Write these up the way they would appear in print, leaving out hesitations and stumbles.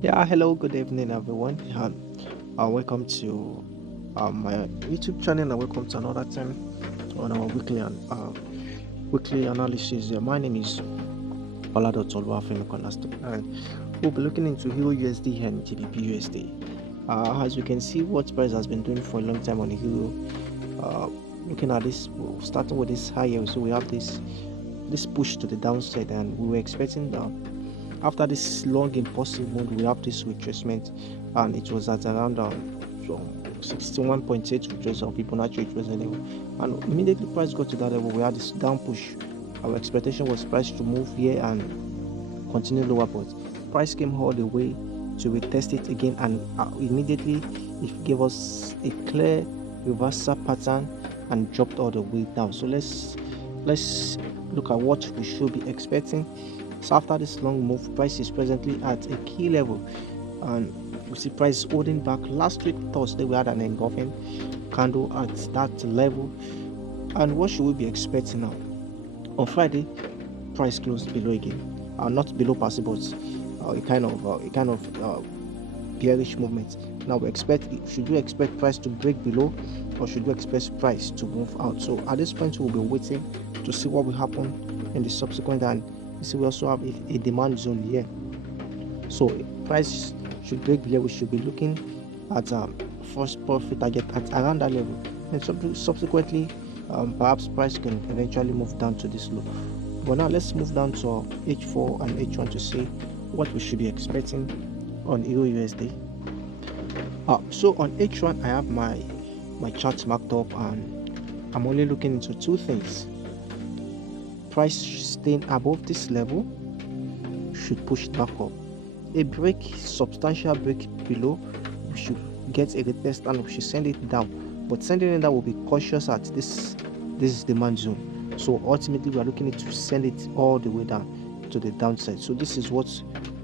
Yeah, hello, good evening, everyone. Welcome to my YouTube channel, and welcome to another time on our weekly analysis. My name is Oladotoluwafemi, and we'll be looking into Euro USD and GBP USD. As we can see, what price has been doing for a long time on the Euro. Uh, Looking at this, starting with this higher, so we have this push to the downside, and we were expecting the after this long impulsive move, we have this retracement, and it was at around 61.8, which was of Fibonacci retracement level. And immediately price got to that level, we had this down push. Our expectation was price to move here and continue lower, but price came all the way to retest it again, and immediately it gave us a clear reversal pattern and dropped all the way down. So let's look at what we should be expecting. So after this long move, price is presently at a key level, and we see price holding back. Last week Thursday we had an engulfing candle at that level, and what should we be expecting now? On Friday, price closed below again, not below passive, but a kind of bearish movement. Now should we expect price to break below, or should we expect price to move out? So at this point we'll be waiting to see what will happen in the subsequent, and you see we also have a demand zone here. So price should break below, we should be looking at first profit target at around that level, and subsequently perhaps price can eventually move down to this low. But now let's move down to H4 and H1 to see what we should be expecting on Euro USD. So on H1 I have my charts marked up, and I'm only looking into two things. Price staying above this level should push it back up. A substantial break below, we should get a retest and we should send it down. But sending it down will be cautious at this demand zone. So ultimately we are looking to send it all the way down to the downside. So this is what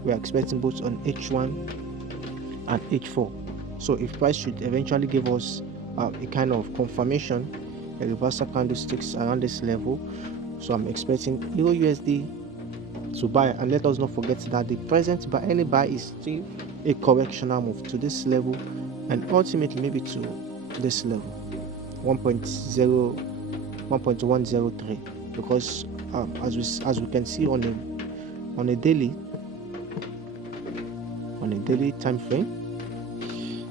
we are expecting both on H1 and H4. So if price should eventually give us a kind of confirmation, a reversal candlesticks around this level, so I'm expecting Euro USD to buy. And let us not forget that the present by any buy is still a correctional move to this level, and ultimately maybe to this level 1.103, because as we can see on a daily time frame,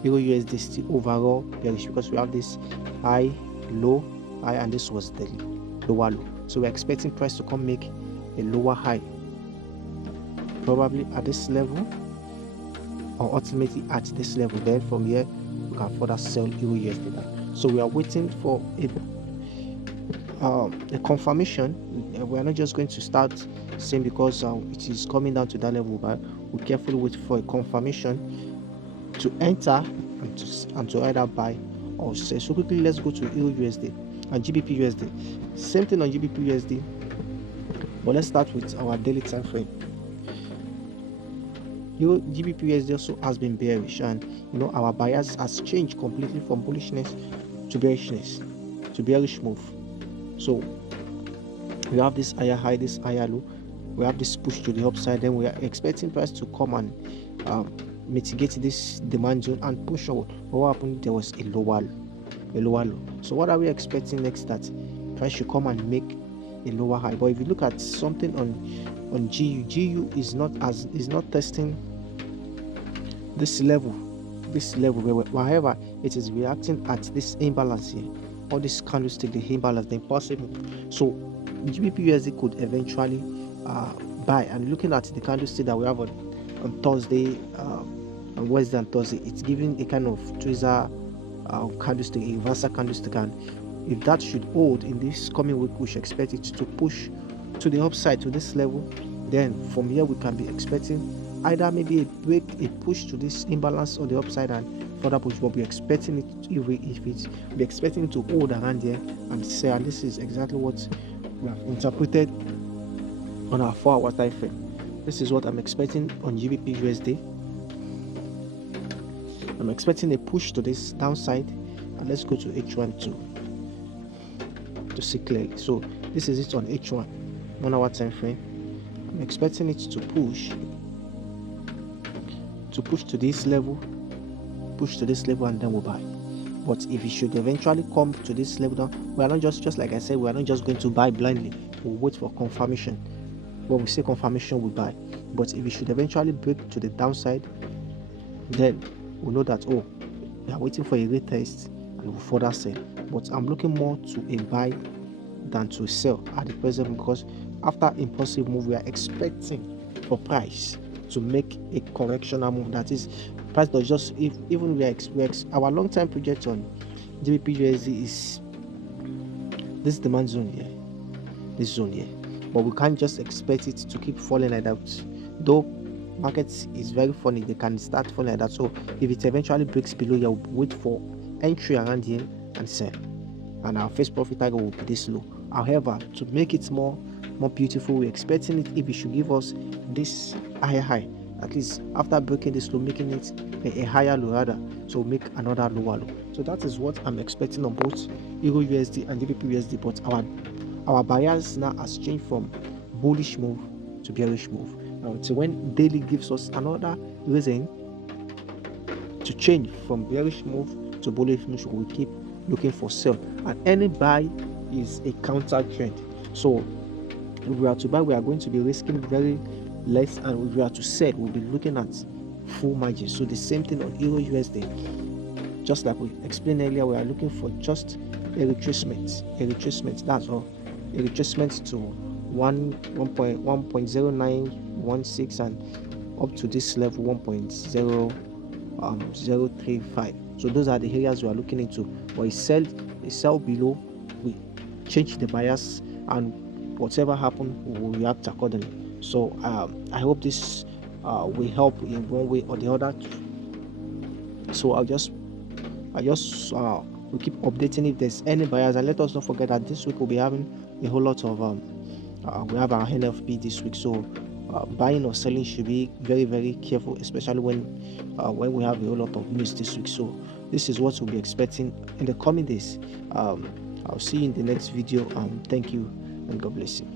Euro USD is still overall bearish, because we have this high, low, high, and this was the lower low. So we're expecting price to come make a lower high, probably at this level, or ultimately at this level. Then from here we can further sell Euro USD. So we are waiting for a confirmation. We are not just going to start saying because it is coming down to that level, but we carefully wait for a confirmation to enter and to either buy or sell. So quickly let's go to Euro USD and GBP USD. Same thing on GBP USD, but let's start with our daily time frame. GBP USD also has been bearish, and our bias has changed completely from bullishness to bearishness to bearish move. So we have this higher high, this higher low, we have this push to the upside, then we are expecting price to come and mitigate this demand zone and push forward. But what happened? There was a lower low. So what are we expecting next? That price should come and make a lower high. But if you look at something on GU is not testing this level. However, it is reacting at this imbalance here, or this candlestick, the imbalance, the impulsive. So GBP USD could eventually buy. And looking at the candlestick that we have on Thursday, on Wednesday and Thursday, it's giving a kind of tweezer candlestick, a reversal candlestick, and if that should hold in this coming week, we should expect it to push to the upside to this level. Then from here we can be expecting either maybe a break, a push to this imbalance on the upside and further push, but we're expecting it we're expecting it to hold around here and say, and this is exactly what we have interpreted on our 4-hour time frame. This is what I'm expecting on GBP USD. I'm expecting a push to this downside, and let's go to H1 to see clearly. So this is it on H1 1-hour time frame. I'm expecting it to push to push to this level, and then we'll buy. But if it should eventually come to this level down, we are not just like I said, we are not just going to buy blindly. We'll wait for confirmation. When we say confirmation, we buy. But if it should eventually break to the downside, then we'll know that, oh, we are waiting for a retest and we'll further sell. But I'm looking more to a buy than to sell at the present, because after impulsive move, we are expecting for price to make a correctional move. That is, price does just, if even we expect our long-term project on Gbpusd is this demand zone here, this zone here, but we can't just expect it to keep falling like that. Though market is very funny, they can start falling like that. So if it eventually breaks below here, we'll wait for entry around here and sell, and our first profit target will be this low. However, to make it more beautiful, we're expecting it, if it should give us this higher high, at least after breaking this low, making it a higher low rather, so make another lower low. So that is what I'm expecting on both Eurusd and Gbpusd. But our bias now has changed from bullish move to bearish move. Now, so when daily gives us another reason to change from bearish move to bullish move, we keep looking for sell, and any buy is a counter trend. So if we are to buy, we are going to be risking very less, and if we are to sell, we'll be looking at full margin. So the same thing on Eurusd, just like we explained earlier, we are looking for just a retracement, that's all, a retracement to 1.0916 and up to this level 1.035. So those are the areas we are looking into. But a sell below, we change the bias, and whatever happens, we will react accordingly. So I hope this will help in one way or the other. So we'll keep updating if there's any buyers, and let us not forget that this week we'll be having a whole lot of we have our NFP this week. So buying or selling should be very, very careful, especially when we have a whole lot of news this week. So this is what we'll be expecting in the coming days. I'll see you in the next video. Thank you and God bless you.